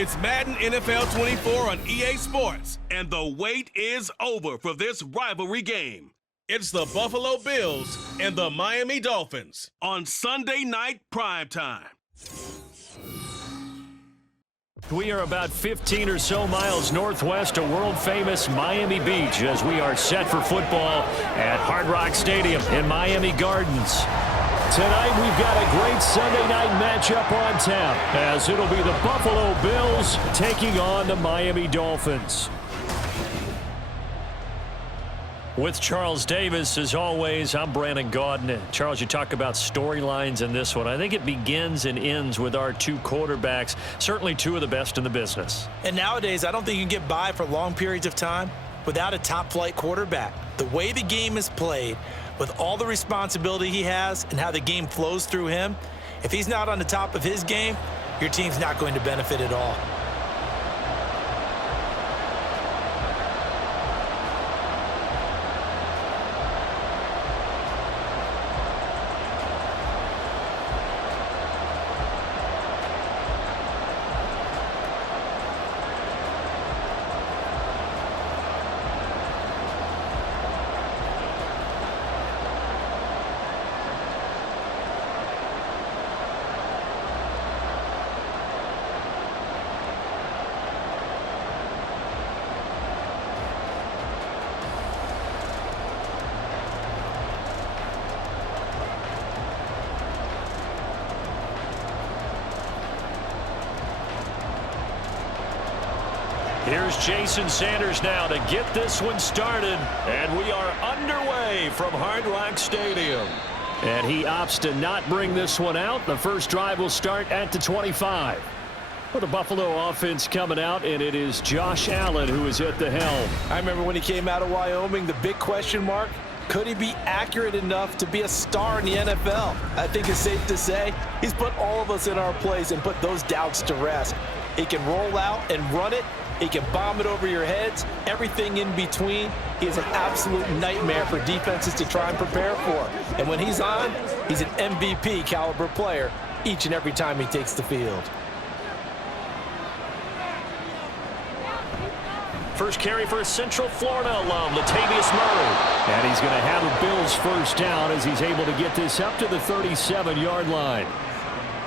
It's Madden NFL 24 on EA Sports, and the wait is over for this rivalry game. It's the Buffalo Bills and the Miami Dolphins on Sunday night primetime. We are about 15 or so miles northwest of world-famous Miami Beach as we are set for football at Hard Rock Stadium in Miami Gardens. Tonight we've got a great Sunday night matchup on tap as it'll be the Buffalo Bills taking on the Miami Dolphins. With Charles Davis, as always, I'm Brandon Gaudin. Charles, you talk about storylines in this one. I think it begins and ends with our two quarterbacks, certainly two of the best in the business. And nowadays, I don't think you can get by for long periods of time without a top-flight quarterback. The way the game is played, with all the responsibility he has and how the game flows through him, if he's not on the top of his game, your team's not going to benefit at all. Here's Jason Sanders now to get this one started, and we are underway from Hard Rock Stadium. And he opts to not bring this one out. The first drive will start at the 25. For the Buffalo offense coming out, and it is Josh Allen who is at the helm. I remember when he came out of Wyoming, the big question mark, could he be accurate enough to be a star in the NFL? I think it's safe to say he's put all of us in our place and put those doubts to rest. He can roll out and run it. He can bomb it over your heads, everything in between. He is an absolute nightmare for defenses to try and prepare for. And when he's on, he's an MVP caliber player each and every time he takes the field. First carry for a Central Florida alum, Latavius Murray. And he's going to have a Bills first down as he's able to get this up to the 37-yard line.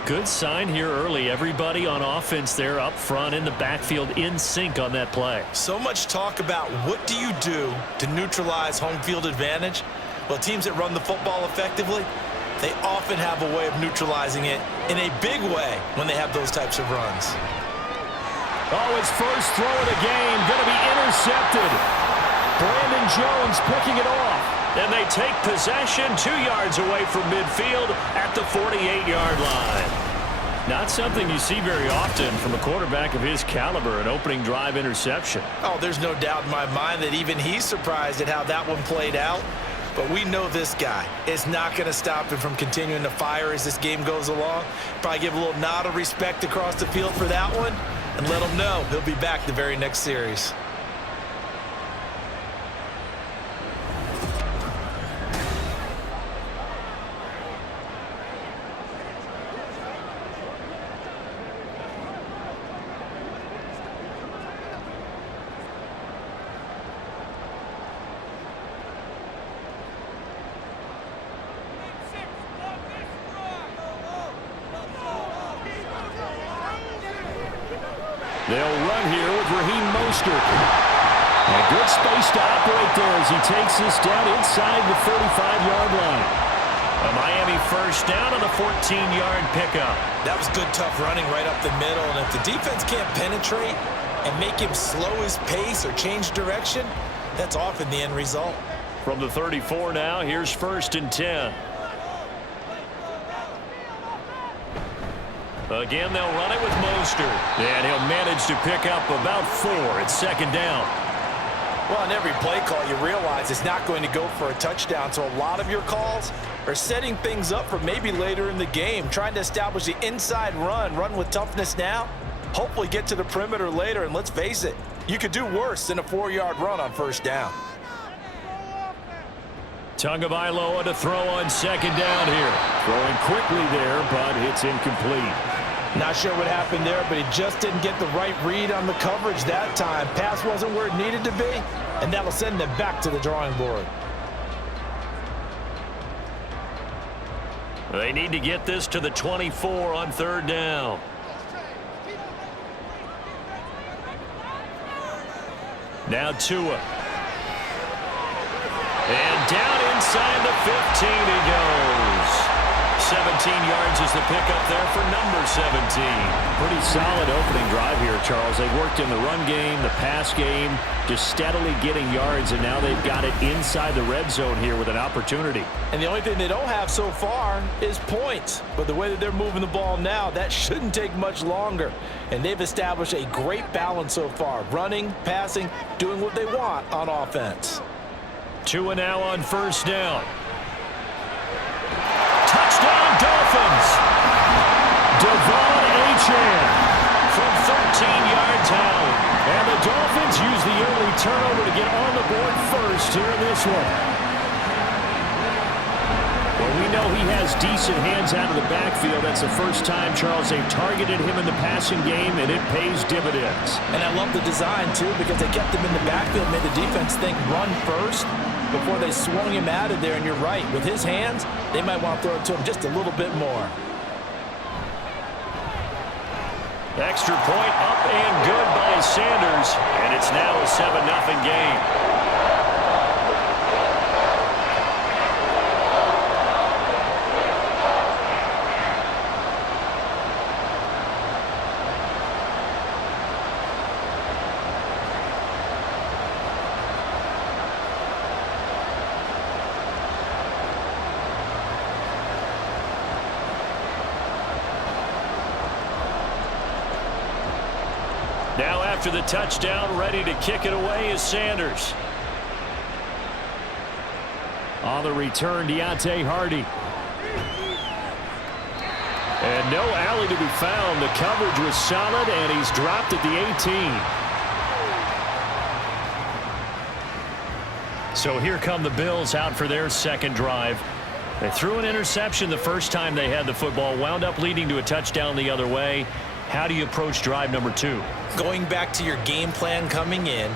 Good sign here early. Everybody on offense there up front in the backfield in sync on that play. So much talk about what do you do to neutralize home field advantage? Well, teams that run the football effectively, they often have a way of neutralizing it in a big way when they have those types of runs. Oh, his first throw of the game going to be intercepted. Brandon Jones picking it off. Then they take possession 2 yards away from midfield at the 48-yard line. Not something you see very often from a quarterback of his caliber, an opening drive interception. Oh, there's no doubt in my mind that even he's surprised at how that one played out. But we know this guy is not going to stop him from continuing to fire as this game goes along. Probably give a little nod of respect across the field for that one and let him know he'll be back the very next series. They'll run here with Raheem Mostert. And good space to operate there as he takes this down inside the 35-yard line. A Miami first down on the 14-yard pickup. That was good, tough running right up the middle. And if the defense can't penetrate and make him slow his pace or change direction, that's often the end result. From the 34 now, here's 1st and 10. Again, they'll run it with Mostert. And he'll manage to pick up about 4 at 2nd down. Well, on every play call, you realize it's not going to go for a touchdown. So a lot of your calls are setting things up for maybe later in the game, trying to establish the inside run with toughness now, hopefully get to the perimeter later. And let's face it, you could do worse than a 4-yard run on 1st down. Tagovailoa to throw on 2nd down here. Throwing quickly there, but it's incomplete. Not sure what happened there, but he just didn't get the right read on the coverage that time. Pass wasn't where it needed to be, and that'll send them back to the drawing board. They need to get this to the 24 on third down. Now Tua. And down inside the 15 he goes. 17 yards is the pickup there for number 17. Pretty solid opening drive here, Charles. They worked in the run game, the pass game, just steadily getting yards, and now they've got it inside the red zone here with an opportunity. And the only thing they don't have so far is points. But the way that they're moving the ball now, that shouldn't take much longer. And they've established a great balance so far. Running, passing, doing what they want on offense. Tua now on first down. Touchdown, Dolphins! Devon Achane from 13 yards out. And the Dolphins use the early turnover to get on the board first here in this one. Well, we know he has decent hands out of the backfield. That's the first time, Charles, they've targeted him in the passing game, and it pays dividends. And I love the design, too, because they kept him in the backfield, made the defense think run first before they swung him out of there. And you're right, with his hands, they might want to throw it to him just a little bit more. Extra point up and good by Sanders, and it's now a 7-0 game. Now after the touchdown, ready to kick it away is Sanders. On the return, Deontay Hardy. And no alley to be found. The coverage was solid, and he's dropped at the 18. So here come the Bills out for their second drive. They threw an interception the first time they had the football, wound up leading to a touchdown the other way. How do you approach drive number 2? Going back to your game plan coming in,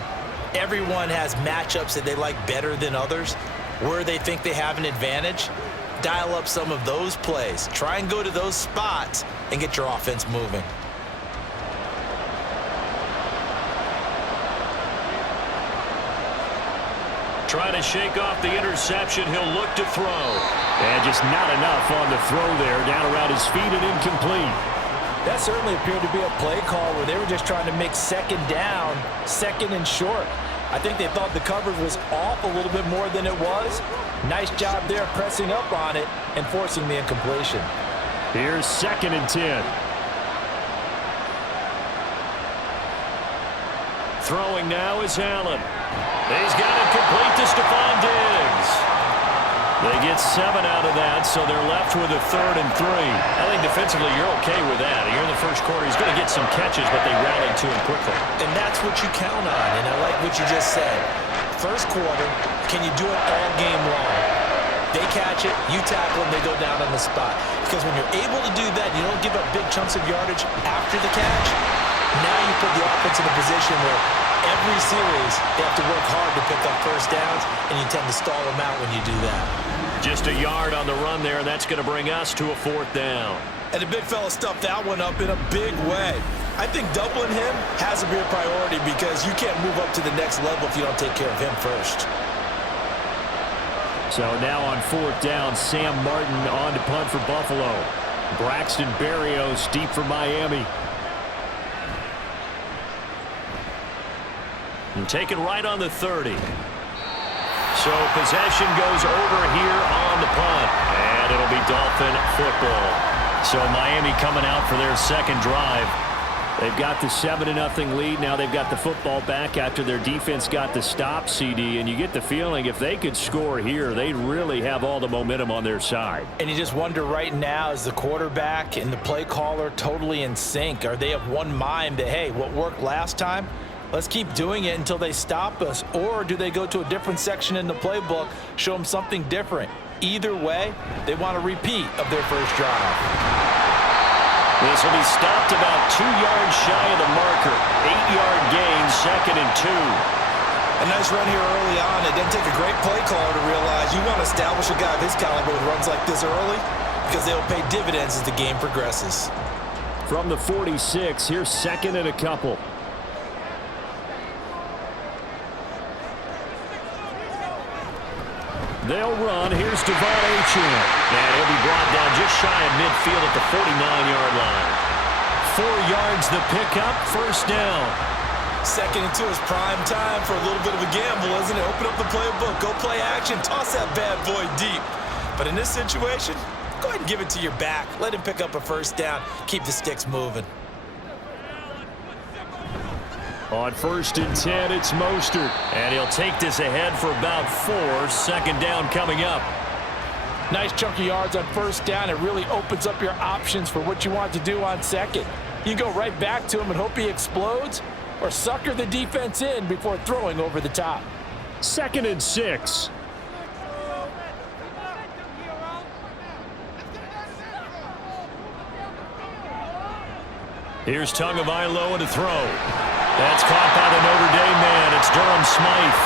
everyone has matchups that they like better than others. Where they think they have an advantage, dial up some of those plays. Try and go to those spots and get your offense moving. Trying to shake off the interception. He'll look to throw. And just not enough on the throw there. Down around his feet and incomplete. That certainly appeared to be a play call where they were just trying to make second down, second and short. I think they thought the coverage was off a little bit more than it was. Nice job there pressing up on it and forcing the incompletion. Here's 2nd and 10. Throwing now is Allen. He's got it complete to Stephon Diggs. They get 7 out of that, so they're left with a 3rd and 3. I think defensively you're okay with that. Here in the first quarter, he's going to get some catches, but they rallied to him quickly. And that's what you count on, and I like what you just said. First quarter, can you do it all game long? They catch it, you tackle them, they go down on the spot. Because when you're able to do that, you don't give up big chunks of yardage after the catch. Now you put the offense in a position where every series they have to work hard to pick up first downs, and you tend to stall them out when you do that. Just a yard on the run there, and that's going to bring us to a 4th down. And the big fella stuffed that one up in a big way. I think doubling him has to be a priority because you can't move up to the next level if you don't take care of him first. So now on 4th down, Sam Martin on to punt for Buffalo. Braxton Berrios deep for Miami. And taken right on the 30. So possession goes over here on the punt. And it'll be Dolphin football. So Miami coming out for their second drive. They've got the 7-0 lead. Now they've got the football back after their defense got the stop, CD. And you get the feeling if they could score here, they'd really have all the momentum on their side. And you just wonder right now, is the quarterback and the play caller totally in sync? Are they of one mind that, hey, what worked last time? Let's keep doing it until they stop us. Or do they go to a different section in the playbook, show them something different? Either way, they want a repeat of their first drive. This will be stopped about 2 yards shy of the marker. 8-yard gain, 2nd and 2. A nice run here early on. It didn't take a great play caller to realize you want to establish a guy of his caliber with runs like this early because they'll pay dividends as the game progresses. From the 46, here's 2nd and a couple. They'll run. Here's Devon Achane. And he'll be brought down just shy of midfield at the 49-yard line. 4 yards the pickup, 1st down. 2nd and 2 is prime time for a little bit of a gamble, isn't it? Open up the playbook, go play action, toss that bad boy deep. But in this situation, go ahead and give it to your back. Let him pick up a 1st down. Keep the sticks moving. On 1st and 10, it's Mostert. And he'll take this ahead for about 4. 2nd down coming up. Nice chunk of yards on 1st down. It really opens up your options for what you want to do on 2nd. You can go right back to him and hope he explodes, or sucker the defense in before throwing over the top. 2nd and 6. Here's Tagovailoa to throw. That's caught by the Notre Dame man. It's Durham Smythe.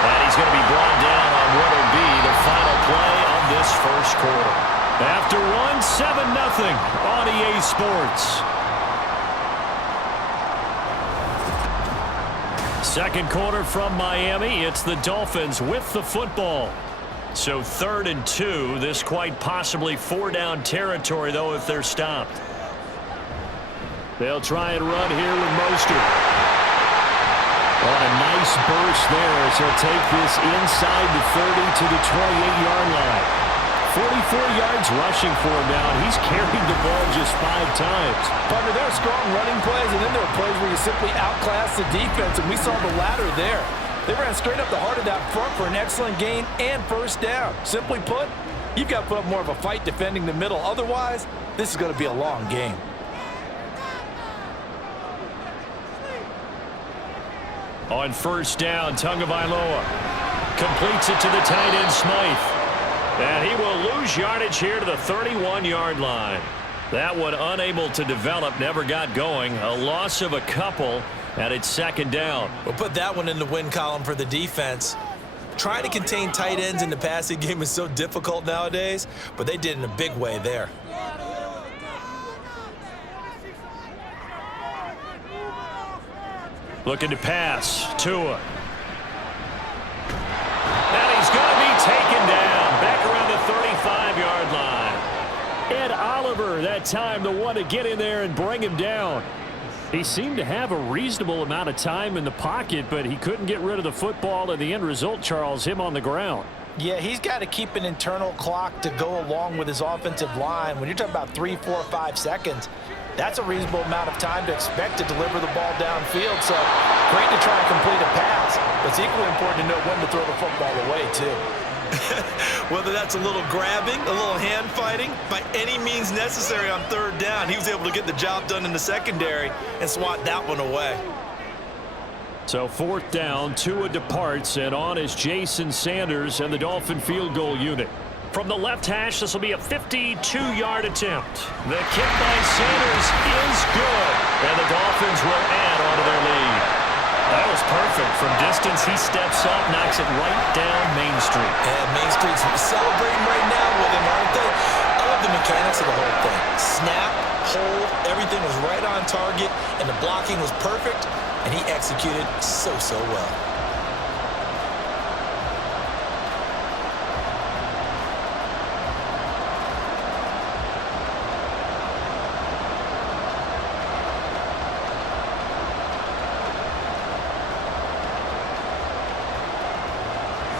And he's going to be brought down on what will be the final play of this 1st quarter. After one, 7-0 on EA Sports. 2nd quarter from Miami. It's the Dolphins with the football. So 3rd and 2. This quite possibly 4-down territory, though, if they're stopped. They'll try and run here with Mostert. On a nice burst there as he'll take this inside the 30 to the 28-yard line. 44 yards rushing for him now, and he's carried the ball just 5 times. Partner, there are strong running plays, and then there are plays where you simply outclass the defense, and we saw the latter there. They ran straight up the heart of that front for an excellent gain and 1st down. Simply put, you've got to put up more of a fight defending the middle. Otherwise, this is going to be a long game. On 1st down, Tagovailoa completes it to the tight end Smythe. And he will lose yardage here to the 31-yard line. That one unable to develop, never got going. A loss of a couple, and it's 2nd down. We'll put that one in the win column for the defense. Trying to contain tight ends in the passing game is so difficult nowadays, but they did in a big way there. Looking to pass. Tua. And he's going to be taken down. Back around the 35-yard line. Ed Oliver, that time, the one to get in there and bring him down. He seemed to have a reasonable amount of time in the pocket, but he couldn't get rid of the football, and the end result, Charles, him on the ground. Yeah, he's got to keep an internal clock to go along with his offensive line. When you're talking about 3, 4, 5 seconds, that's a reasonable amount of time to expect to deliver the ball downfield. So great to try and complete a pass, but it's equally important to know when to throw the football away, too. Whether that's a little grabbing, a little hand fighting, by any means necessary on 3rd down, he was able to get the job done in the secondary and swat that one away. So 4th down, Tua departs, and on is Jason Sanders and the Dolphin field goal unit. From the left hash, this will be a 52-yard attempt. The kick by Sanders is good, and the Dolphins will add on to their lead. That was perfect. From distance, he steps up, knocks it right down Main Street. And Main Street's celebrating right now with him, aren't they? I love the mechanics of the whole thing. Snap, hold, everything was right on target, and the blocking was perfect, and he executed so well.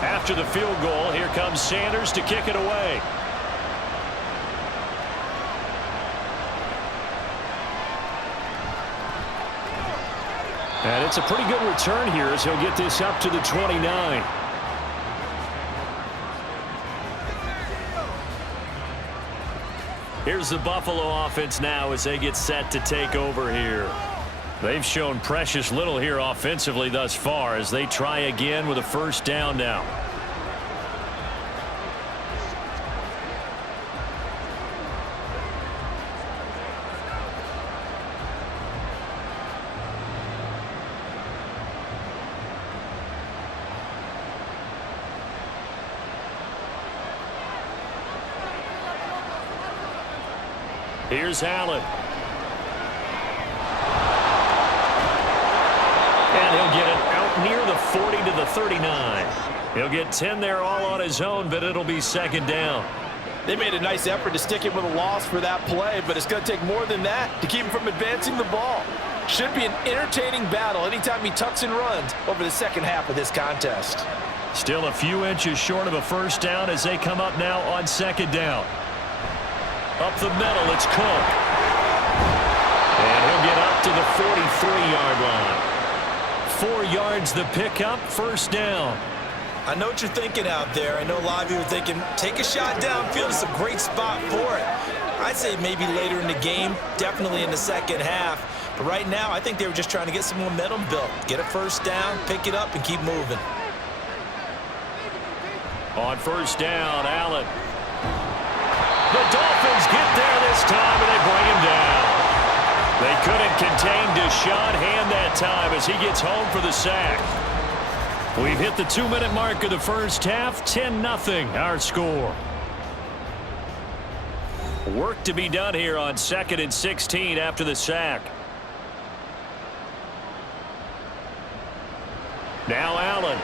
After the field goal, here comes Sanders to kick it away. And it's a pretty good return here as he'll get this up to the 29. Here's the Buffalo offense now as they get set to take over here. They've shown precious little here offensively thus far as they try again with a 1st down now. Here's Allen. And he'll get it out near the 40 to the 39. He'll get 10 there all on his own, but it'll be second down. They made a nice effort to stick him with a loss for that play, but it's going to take more than that to keep him from advancing the ball. Should be an entertaining battle anytime he tucks and runs over the second half of this contest. Still a few inches short of a first down as they come up now on second down. Up the middle, it's Cook. And he'll get up to the 43-yard line. 4 yards the pickup, first down. I know what you're thinking out there. I know a lot of you are thinking, take a shot downfield. It's a great spot for it. I'd say maybe later in the game, definitely in the second half. But right now, I think they were just trying to get some momentum built. Get a first down, pick it up, and keep moving. On first down, Allen. The Dolphins get there this time, and they bring him down. They couldn't contain Deshaun Hand that time as he gets home for the sack. We've hit the 2-minute mark of the first half, 10-0 our score. Work to be done here on 2nd and 16 after the sack. Now Allen.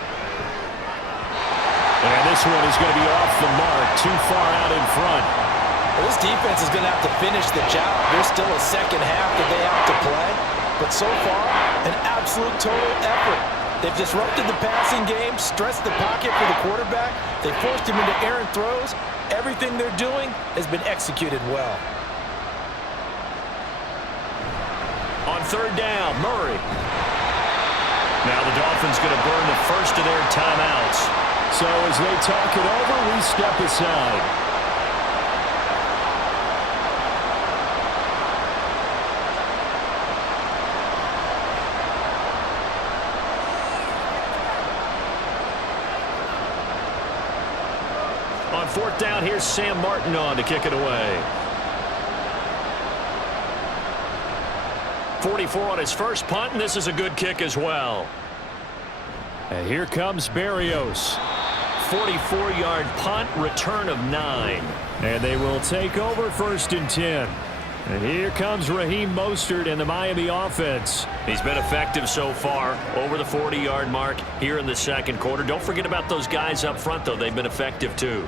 And this one is going to be off the mark, too far out in front. Well, this defense is going to have to finish the job. There's still a second half that they have to play. But so far, an absolute total effort. They've disrupted the passing game, stressed the pocket for the quarterback. They forced him into errant throws. Everything they're doing has been executed well. On third down, Murray. Now the Dolphins going to burn the first of their timeouts. So as they talk it over, we step aside. On fourth down, here's Sam Martin on to kick it away. 44 on his first punt, and this is a good kick as well. And here comes Berrios. 44-yard punt, return of 9. And they will take over 1st and 10. And here comes Raheem Mostert and the Miami offense. He's been effective so far, over the 40-yard mark here in the second quarter. Don't forget about those guys up front, though. They've been effective, too.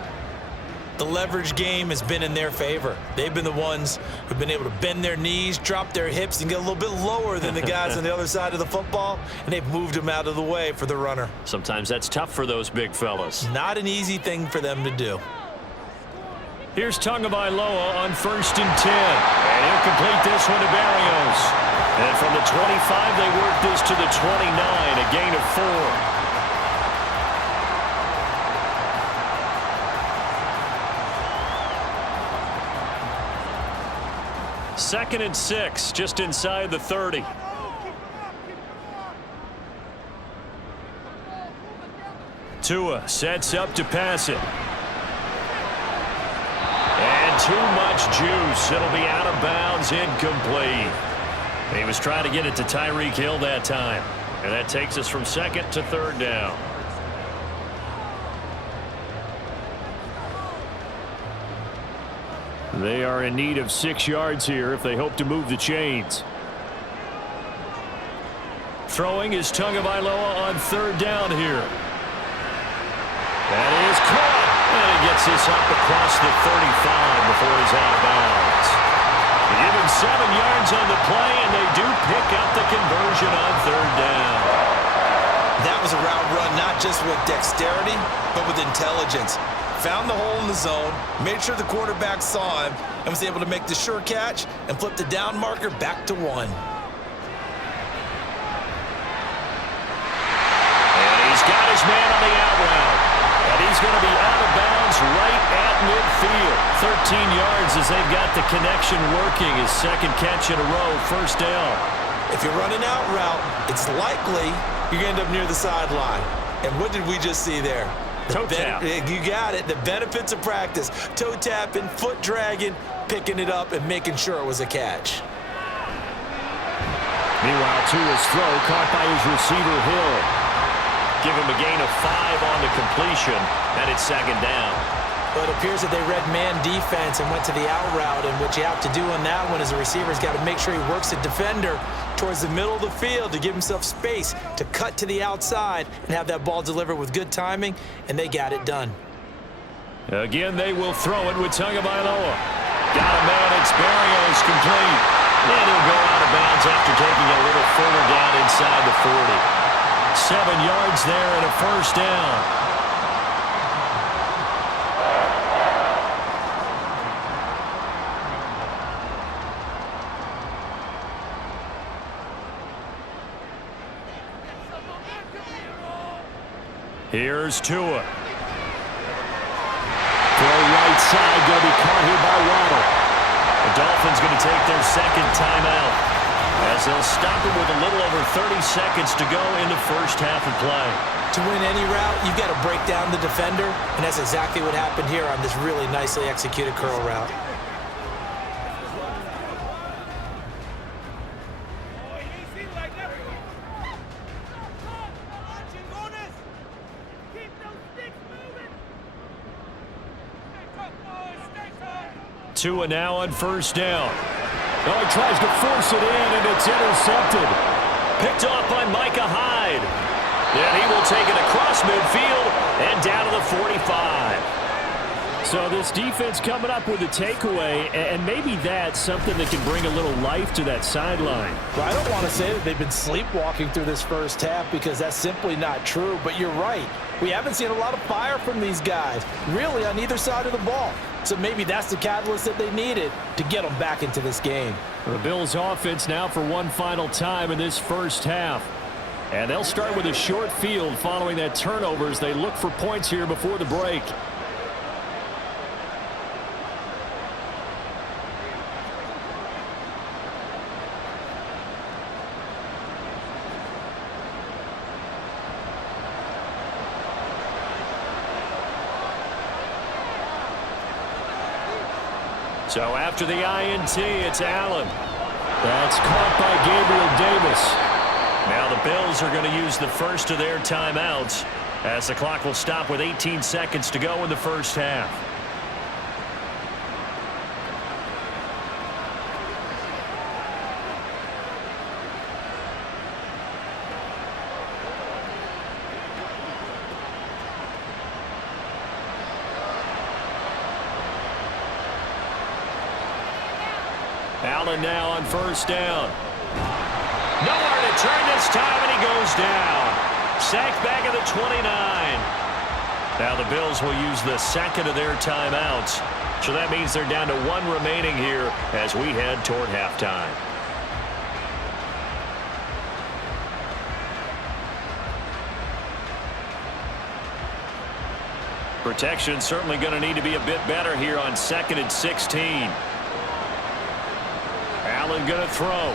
The leverage game has been in their favor. They've been the ones who've been able to bend their knees, drop their hips, and get a little bit lower than the guys on the other side of the football, and they've moved them out of the way for the runner. Sometimes that's tough for those big fellas. Not an easy thing for them to do. Here's Tagovailoa on 1st and 10. And he'll complete this one to Berrios. And from the 25, they work this to the 29, a gain of 4. 2nd and 6, just inside the 30. Tua sets up to pass it. And too much juice. It'll be out of bounds, incomplete. He was trying to get it to Tyreek Hill that time. And that takes us from 2nd to 3rd down. They are in need of 6 yards here if they hope to move the chains. Throwing is Tagovailoa on 3rd down here. That is caught. And he gets this up across the 35 before he's out of bounds. They give him 7 yards on the play, and they do pick up the conversion on 3rd down. That was a route run not just with dexterity, but with intelligence. Found the hole in the zone, made sure the quarterback saw him, and was able to make the sure catch and flip the down marker back to 1. And he's got his man on the out route. And he's going to be out of bounds right at midfield. 13 yards as they've got the connection working. His 2nd catch in a row, 1st down. If you're running out route, it's likely you're going to end up near the sideline. And what did we just see there? Toe tap. You got it. The benefits of practice. Toe tapping, foot dragging, picking it up, and making sure it was a catch. Meanwhile, Tua's throw caught by his receiver, Hill. Give him a gain of 5 on the completion, and it's 2nd down. Well, it appears that they read man defense and went to the out route, and what you have to do on that one is the receiver's got to make sure he works the defender towards the middle of the field to give himself space to cut to the outside and have that ball delivered with good timing, and they got it done. Again, they will throw it with Tagovailoa. Got a man, it's Barrios, complete. And he'll go out of bounds after taking it a little further down inside the 40. 7 yards there and a first down. Here's Tua. Throw right side, going to be caught here by Waddle. The Dolphins going to take their second timeout as they'll stop it with a little over 30 seconds to go in the first half of play. To win any route, you've got to break down the defender, and that's exactly what happened here on this really nicely executed curl route. Tua now on first down. Oh, he tries to force it in, and it's intercepted. Picked off by Micah Hyde. And he will take it across midfield and down to the 45. So this defense coming up with a takeaway, and maybe that's something that can bring a little life to that sideline. Well, I don't want to say that they've been sleepwalking through this first half because that's simply not true, but you're right. We haven't seen a lot of fire from these guys, really on either side of the ball. So maybe that's the catalyst that they needed to get them back into this game. The Bills offense now for one final time in this first half. And they'll start with a short field following that turnover as they look for points here before the break. So after the INT, it's Allen. That's caught by Gabriel Davis. Now the Bills are going to use the first of their timeouts as the clock will stop with 18 seconds to go in the first half. Allen now on first down. Nowhere to turn this time, and he goes down. Sacked back at the 29. Now the Bills will use the second of their timeouts. So that means they're down to one remaining here as we head toward halftime. Protection certainly going to need to be a bit better here on 2nd and 16. Allen going to throw.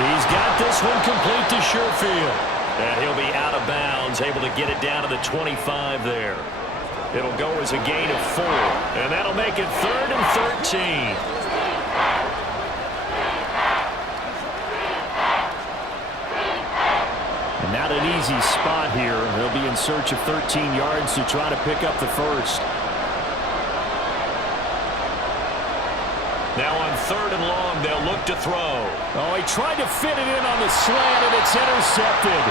He's got this one complete to Sherfield. And he'll be out of bounds, able to get it down to the 25 there. It'll go as a gain of 4. And that'll make it 3rd and 13. And not an easy spot here. They'll be in search of 13 yards to try to pick up the first. Now on 3rd and long, they'll look to throw. Oh, he tried to fit it in on the slant, and it's intercepted.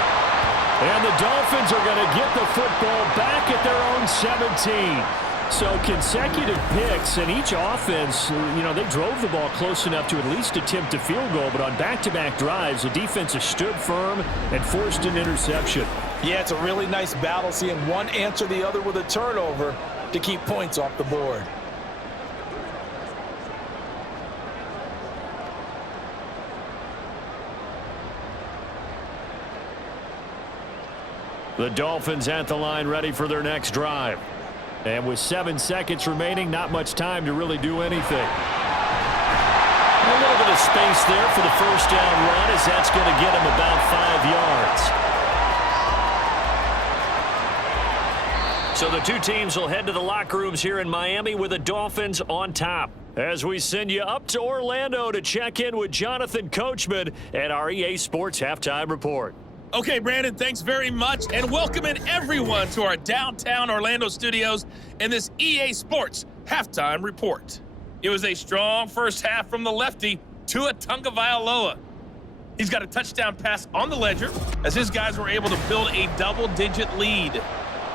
And the Dolphins are going to get the football back at their own 17. So consecutive picks, and each offense, you know, they drove the ball close enough to at least attempt a field goal, but on back-to-back drives, the defense has stood firm and forced an interception. Yeah, it's a really nice battle, seeing one answer the other with a turnover to keep points off the board. The Dolphins at the line ready for their next drive. And with 7 seconds remaining, not much time to really do anything. A little bit of space there for the first down run, as that's going to get him about 5 yards. So the two teams will head to the locker rooms here in Miami with the Dolphins on top. As we send you up to Orlando to check in with Jonathan Coachman at our EA Sports Halftime Report. Okay, Brandon, thanks very much, and welcoming everyone to our downtown Orlando studios in this EA Sports Halftime Report. It was a strong first half from the lefty, Tua Tagovailoa. He's got a touchdown pass on the ledger as his guys were able to build a double-digit lead.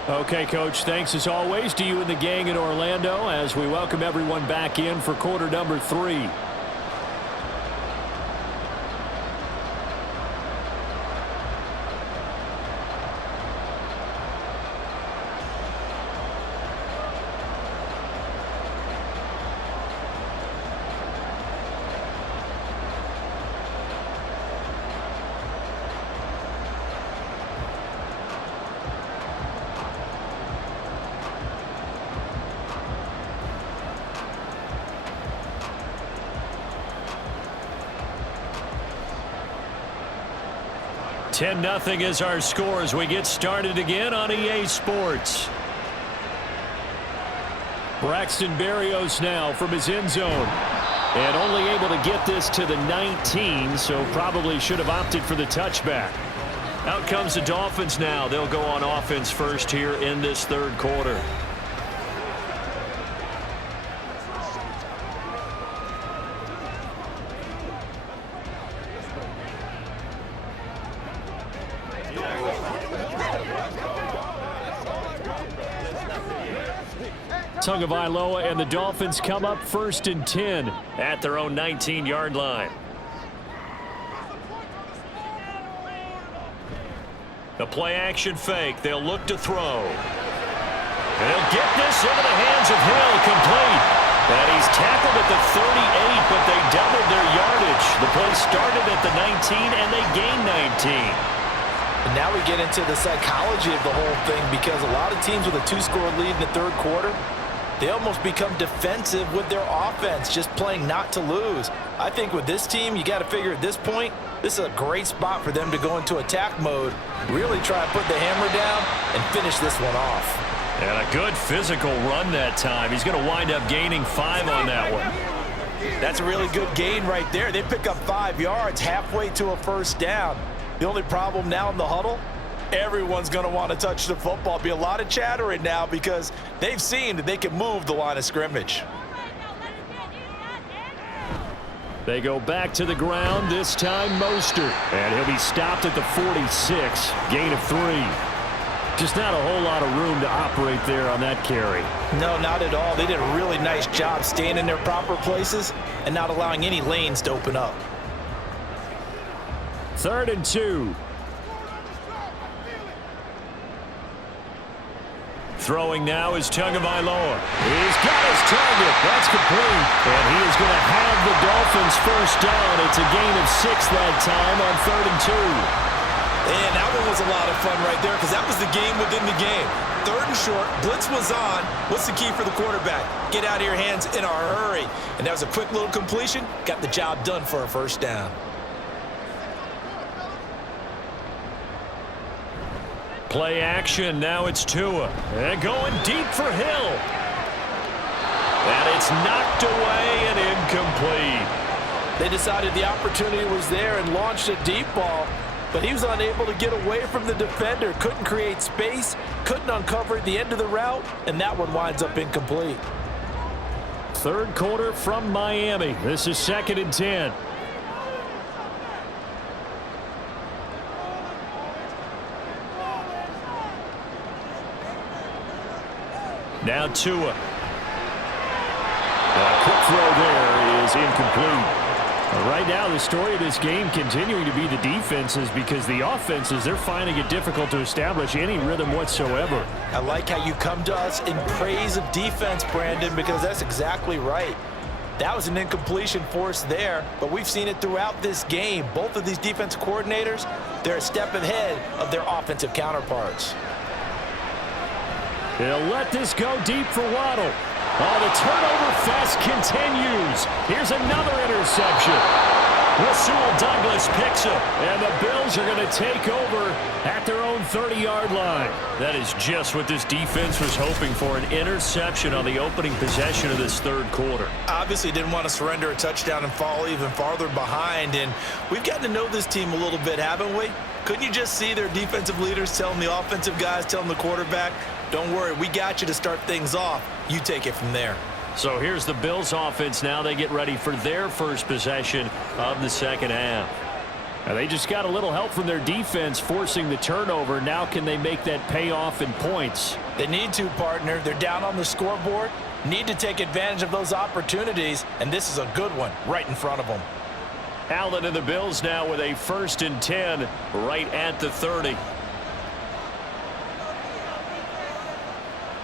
Okay, Coach, thanks as always to you and the gang in Orlando as we welcome everyone back in for quarter number 3. Ten 10-0 is our score as we get started again on EA Sports. Braxton Berrios now from his end zone. And only able to get this to the 19, so probably should have opted for the touchback. Out comes the Dolphins now. They'll go on offense first here in this third quarter. Tagovailoa and the Dolphins come up 1st and 10 at their own 19-yard line. The play-action fake. They'll look to throw. And they'll get this into the hands of Hill, complete. And he's tackled at the 38, but they doubled their yardage. The play started at the 19, and they gained 19. And now we get into the psychology of the whole thing because a lot of teams with a 2-score lead in the third quarter, they almost become defensive with their offense, just playing not to lose. I think with this team, you got to figure at this point, this is a great spot for them to go into attack mode, really try to put the hammer down and finish this one off. And a good physical run that time. He's going to wind up gaining 5 on that one. That's a really good gain right there. They pick up 5 yards halfway to a first down. The only problem now in the huddle, everyone's going to want to touch the football. Be a lot of chattering now because they've seen that they can move the line of scrimmage. They go back to the ground, this time Mostert. And he'll be stopped at the 46, gain of 3. Just not a whole lot of room to operate there on that carry. No, not at all. They did a really nice job staying in their proper places and not allowing any lanes to open up. 3rd and 2. Throwing now is Tagovailoa. He's got his target. That's complete. And he is going to have the Dolphins first down. It's a gain of 6 that time on 3rd and 2. And that one was a lot of fun right there because that was the game within the game. 3rd and short, blitz was on. What's the key for the quarterback? Get out of your hands in a hurry. And that was a quick little completion. Got the job done for a first down. Play action. Now it's Tua. And going deep for Hill. And it's knocked away and incomplete. They decided the opportunity was there and launched a deep ball, but he was unable to get away from the defender. Couldn't create space, couldn't uncover the end of the route, and that one winds up incomplete. Third quarter from Miami. This is 2nd and 10. Now Tua. A quick throw there is incomplete. Right now, the story of this game continuing to be the defenses because the offenses, they're finding it difficult to establish any rhythm whatsoever. I like how you come to us in praise of defense, Brandon, because that's exactly right. That was an incompletion forced there, but we've seen it throughout this game. Both of these defensive coordinators, they're a step ahead of their offensive counterparts. They'll let this go deep for Waddle. Oh, the turnover fest continues. Here's another interception. Rasul Douglas picks him, and the Bills are going to take over at their own 30-yard line. That is just what this defense was hoping for, an interception on the opening possession of this third quarter. Obviously didn't want to surrender a touchdown and fall even farther behind, and we've gotten to know this team a little bit, haven't we? Couldn't you just see their defensive leaders telling the offensive guys, telling the quarterback, don't worry, we got you to start things off. You take it from there. So here's the Bills offense now. They get ready for their first possession of the second half. Now they just got a little help from their defense forcing the turnover. Now can they make that pay off in points? They need to, partner. They're down on the scoreboard. Need to take advantage of those opportunities, and this is a good one right in front of them. Allen and the Bills now with a 1st and 10 right at the 30.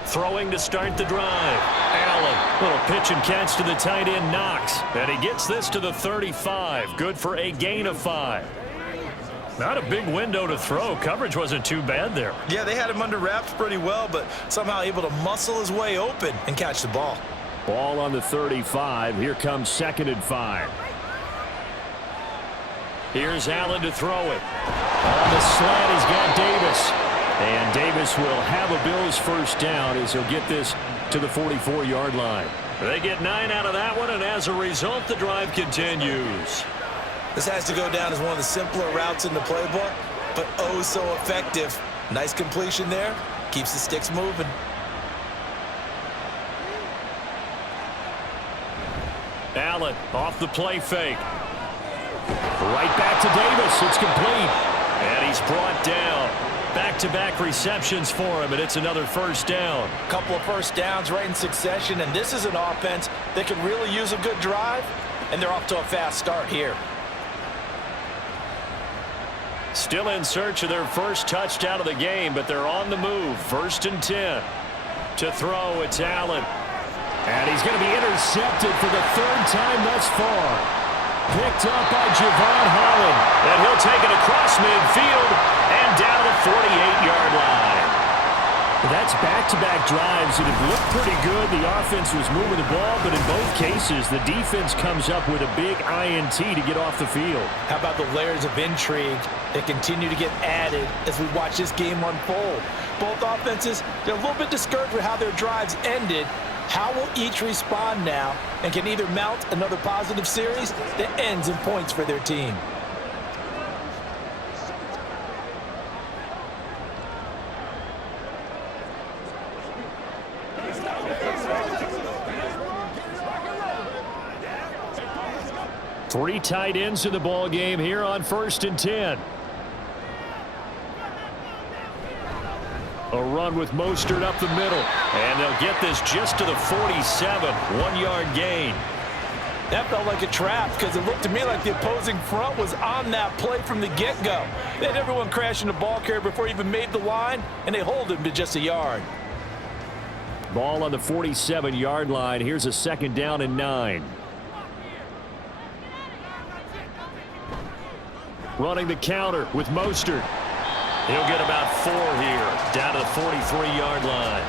Throwing to start the drive. Allen, little pitch and catch to the tight end, Knox. And he gets this to the 35. Good for a gain of 5. Not a big window to throw. Coverage wasn't too bad there. Yeah, they had him under wraps pretty well, but somehow able to muscle his way open and catch the ball. Ball on the 35. Here comes 2nd and 5. Here's Allen to throw it. On the slant, he's got Davis. And Davis will have a Bills first down as he'll get this to the 44-yard line. They get 9 out of that one, and as a result, the drive continues. This has to go down as one of the simpler routes in the playbook, but oh so effective. Nice completion there. Keeps the sticks moving. Allen off the play fake. Right back to Davis. It's complete. And he's brought down. Back-to-back receptions for him, and it's another first down. Couple of first downs right in succession, and this is an offense that could really use a good drive, and they're off to a fast start here. Still in search of their first touchdown of the game, but they're on the move. 1st and 10. To throw, it's Allen. And he's going to be intercepted for the 3rd time thus far. Picked up by Javon Holland. And he'll take it across midfield and down the 48-yard line. That's back-to-back drives that have looked pretty good. The offense was moving the ball, but in both cases, the defense comes up with a big INT to get off the field. How about the layers of intrigue that continue to get added as we watch this game unfold? Both offenses, they're a little bit discouraged with how their drives ended. How will each respond now and can either mount another positive series that ends in points for their team? Three tight ends in the ball game here on 1st and 10. A run with Mostert up the middle. And they'll get this just to the 47. 1-yard gain. That felt like a trap because it looked to me like the opposing front was on that play from the get-go. They had everyone crashing the ball carrier before he even made the line, and they hold him to just a yard. Ball on the 47-yard line. Here's a 2nd down and 9. Running the counter with Mostert. He'll get about 4 here, down to the 43-yard line.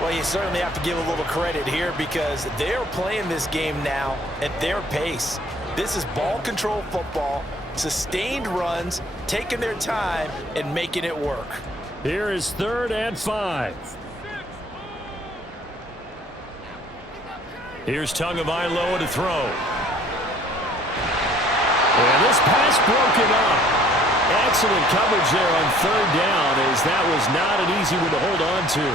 Well, you certainly have to give a little credit here because they're playing this game now at their pace. This is ball control football, sustained runs, taking their time and making it work. Here is 3rd and 5. Here's Tagovailoa to throw. And this pass broken up. Excellent coverage there on 3rd down as that was not an easy one to hold on to.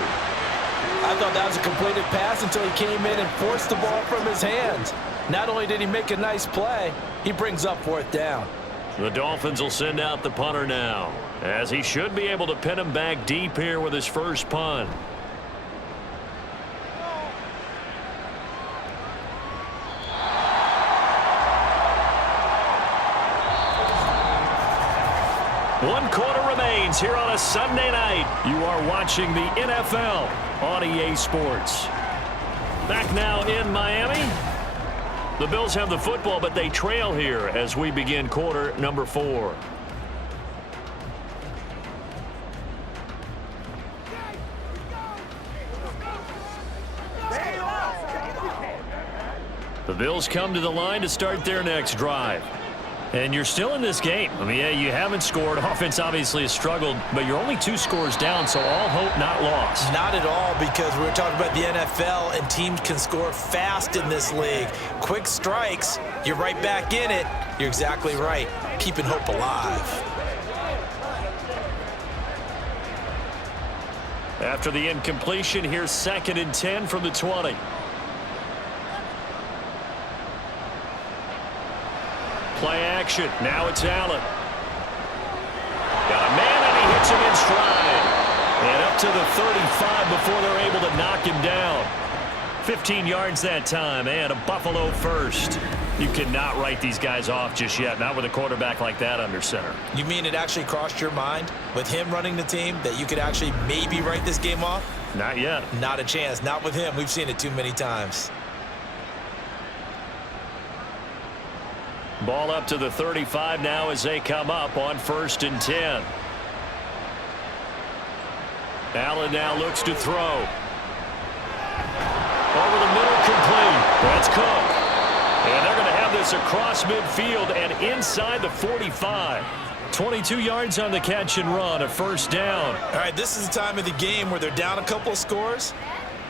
I thought that was a completed pass until he came in and forced the ball from his hands. Not only did he make a nice play, he brings up 4th down. The Dolphins will send out the punter now, as he should be able to pin him back deep here with his first punt. One quarter remains here on a Sunday night. You are watching the NFL on EA Sports. Back now in Miami. The Bills have the football, but they trail here as we begin quarter number 4. The Bills come to the line to start their next drive. And you're still in this game. I mean, yeah, you haven't scored. Offense obviously has struggled, but you're only 2 scores down, so all hope not lost. Not at all, because we were talking about the NFL, and teams can score fast in this league. Quick strikes, you're right back in it. You're exactly right. Keeping hope alive. After the incompletion, here's 2nd and 10 from the 20. Play action. Now it's Allen. Got a man, and he hits him in stride. And up to the 35 before they're able to knock him down. 15 yards that time, and a Buffalo first. You cannot write these guys off just yet, not with a quarterback like that under center. You mean it actually crossed your mind with him running the team that you could actually maybe write this game off? Not yet. Not a chance. Not with him. We've seen it too many times. Ball up to the 35 now as they come up on 1st and 10. Allen now looks to throw. Over the middle, complete. That's Cook. And they're going to have this across midfield and inside the 45. 22 yards on the catch and run, a 1st down. All right, this is the time of the game where they're down a couple of scores,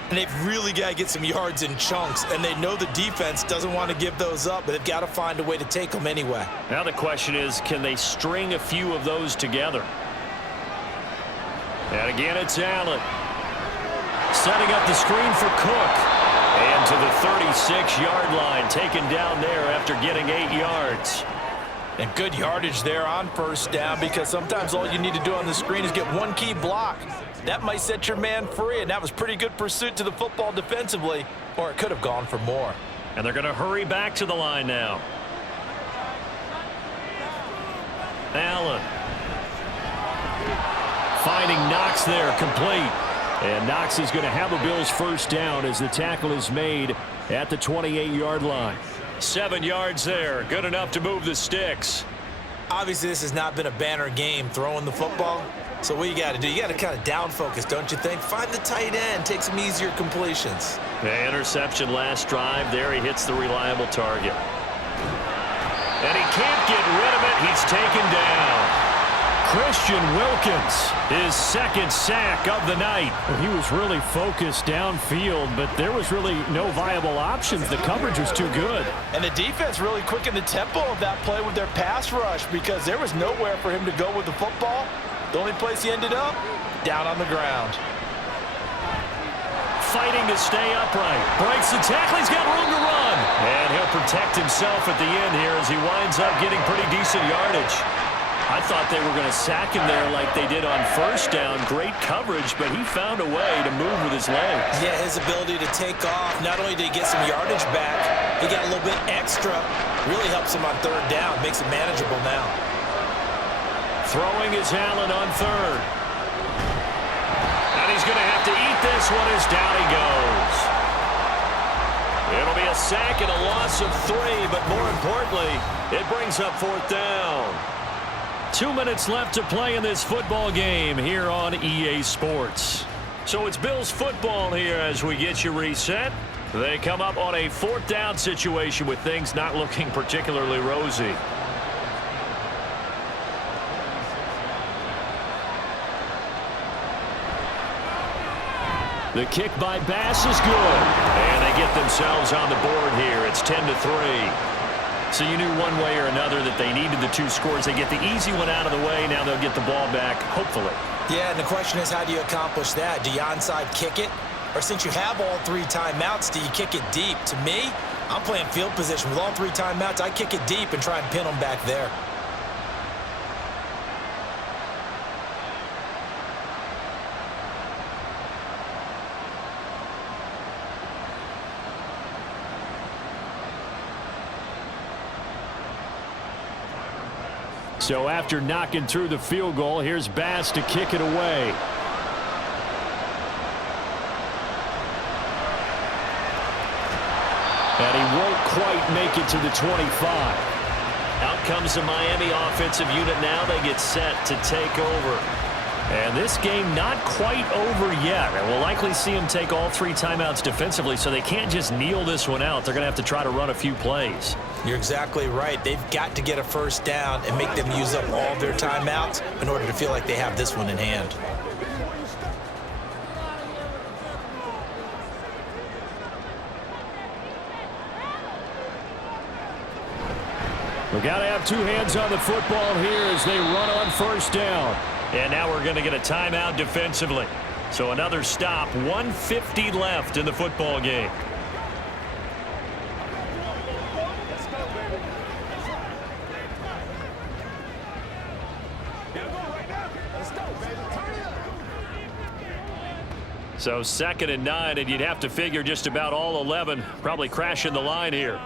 and they've really got to get some yards in chunks, and they know the defense doesn't want to give those up, but they've got to find a way to take them anyway. Now the question is, can they string a few of those together? And again, it's Allen. Setting up the screen for Cook. And to the 36-yard line, taken down there after getting 8 yards. And good yardage there on 1st down, because sometimes all you need to do on the screen is get one key block. That might set your man free, and that was pretty good pursuit to the football defensively, or it could have gone for more. And they're going to hurry back to the line now. Allen. Finding Knox there, complete. And Knox is going to have a Bills 1st down as the tackle is made at the 28-yard line. 7 yards there, good enough to move the sticks. Obviously, this has not been a banner game throwing the football. So what you got to do, you got to kind of down focus, don't you think? Find the tight end, take some easier completions. The interception last drive there, he hits the reliable target. And he can't get rid of it, he's taken down. Christian Wilkins, his 2nd sack of the night. He was really focused downfield, but there was really no viable options. The coverage was too good. And the defense really quickened the tempo of that play with their pass rush, because there was nowhere for him to go with the football. The only place he ended up, down on the ground. Fighting to stay upright. Breaks the tackle, he's got room to run. And he'll protect himself at the end here as he winds up getting pretty decent yardage. I thought they were going to sack him there like they did on 1st down. Great coverage, but he found a way to move with his legs. Yeah, his ability to take off. Not only did he get some yardage back, he got a little bit extra. Really helps him on 3rd down. Makes it manageable now. Throwing is Allen on 3rd. And he's going to have to eat this one as down he goes. It'll be a sack and a loss of 3, but more importantly, it brings up 4th down. 2 minutes left to play in this football game here on EA Sports. So it's Bills football here as we get you reset. They come up on a 4th down situation with things not looking particularly rosy. The kick by Bass is good. And they get themselves on the board here. It's 10-3. So you knew one way or another that they needed the 2 scores. They get the easy one out of the way. Now they'll get the ball back, hopefully. Yeah, and the question is, how do you accomplish that? Do you onside kick it? Or since you have all 3 timeouts, do you kick it deep? To me, I'm playing field position. With all 3 timeouts, I kick it deep and try and pin them back there. So after knocking through the field goal, here's Bass to kick it away. And he won't quite make it to the 25. Out comes the Miami offensive unit now. They get set to take over. And this game not quite over yet. And we'll likely see them take all 3 timeouts defensively, so they can't just kneel this one out. They're going to have to try to run a few plays. You're exactly right. They've got to get a 1st down and make them use up all their timeouts in order to feel like they have this one in hand. We've got to have 2 hands on the football here as they run on 1st down. And now we're going to get a timeout defensively. So another stop, 1:50 left in the football game. So 2nd and 9, and you'd have to figure just about all 11 probably crashing the line here.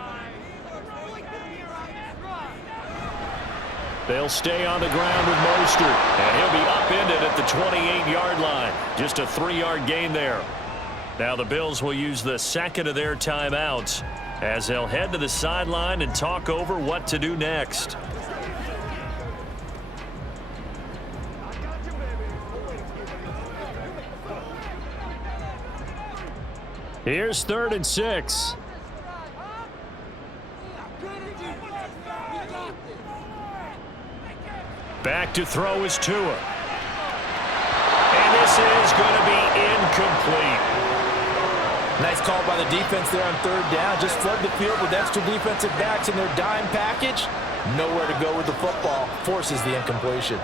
They'll stay on the ground with Mostert, and he'll be upended at the 28-yard line. Just a 3-yard gain there. Now the Bills will use the second of their timeouts as they'll head to the sideline and talk over what to do next. Here's 3rd and 6. Back to throw is Tua. And this is going to be incomplete. Nice call by the defense there on 3rd down. Just flood the field with extra defensive backs in their dime package. Nowhere to go with the football. Forces the incompletion.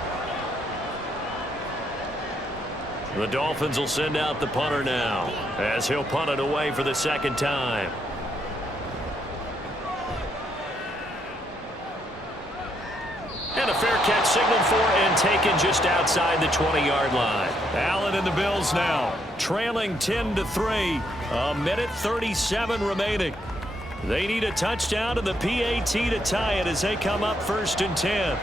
The Dolphins will send out the punter now as he'll punt it away for the 2nd time. And a fair catch signaled for and taken just outside the 20-yard line. Allen and the Bills now trailing 10-3. A minute 37 remaining. They need a touchdown and the PAT to tie it as they come up 1st and 10.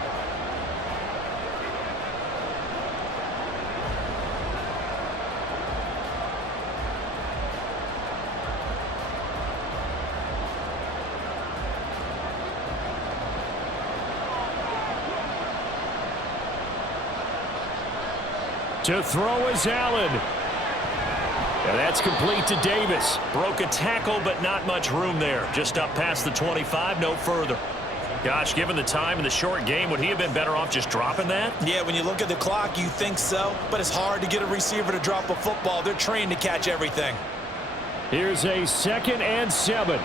To throw is Allen. And that's complete to Davis. Broke a tackle, but not much room there. Just up past the 25, no further. Gosh, given the time in the short game, would he have been better off just dropping that? Yeah, when you look at the clock, you think so. But it's hard to get a receiver to drop a football. They're trained to catch everything. Here's a 2nd and 7.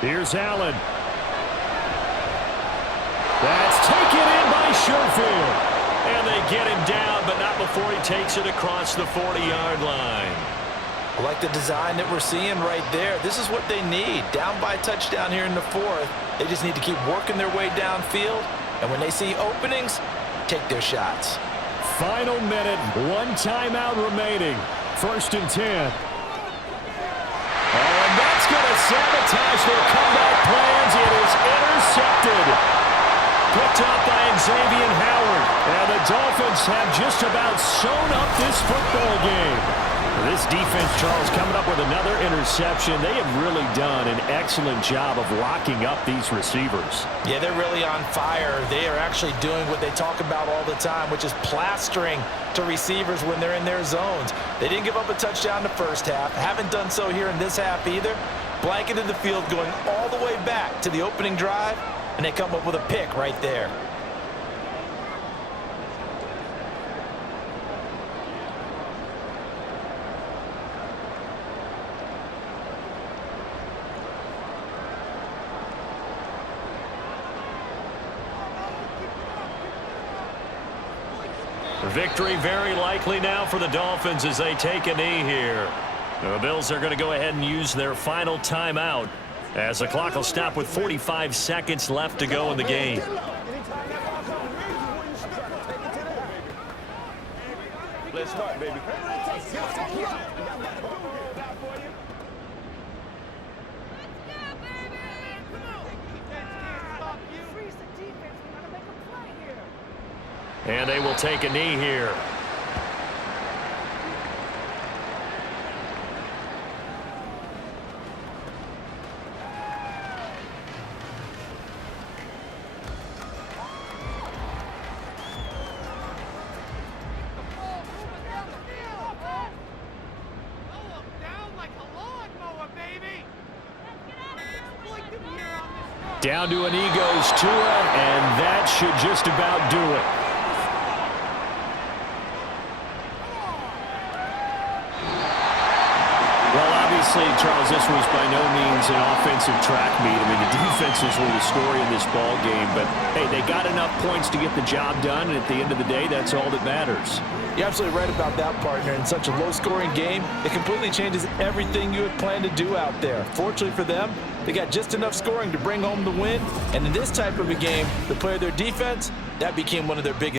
Here's Allen. That's taken in by Sherfield. And they get him down, but not before he takes it across the 40-yard line. I like the design that we're seeing right there. This is what they need. Down by a touchdown here in the 4th. They just need to keep working their way downfield. And when they see openings, take their shots. Final minute, 1 timeout remaining. 1st and 10. And that's going to sabotage their comeback plans. It is intercepted. Picked up by Xavier Howard. And the Dolphins have just about sewn up this football game. This defense, Charles, coming up with another interception. They have really done an excellent job of locking up these receivers. Yeah, they're really on fire. They are actually doing what they talk about all the time, which is plastering to receivers when they're in their zones. They didn't give up a touchdown the first half. Haven't done so here in this half either. Blanketed the field going all the way back to the opening drive, and they come up with a pick right there. Victory very likely now for the Dolphins as they take a knee here. The Bills are going to go ahead and use their final timeout as the clock will stop with 45 seconds left to go in the game. Let's start, baby. And they will take a knee here. Down to an Eagles Tua, and that should just about do it. Well, obviously, Charles, this was by no means an offensive track meet. I mean, the defenses were the story in this ball game. But, hey, they got enough points to get the job done, and at the end of the day, that's all that matters. You're absolutely right about that, partner. In such a low-scoring game, it completely changes everything you had planned to do out there. Fortunately for them, they got just enough scoring to bring home the win. And in this type of a game, the play of their defense, that became one of their biggest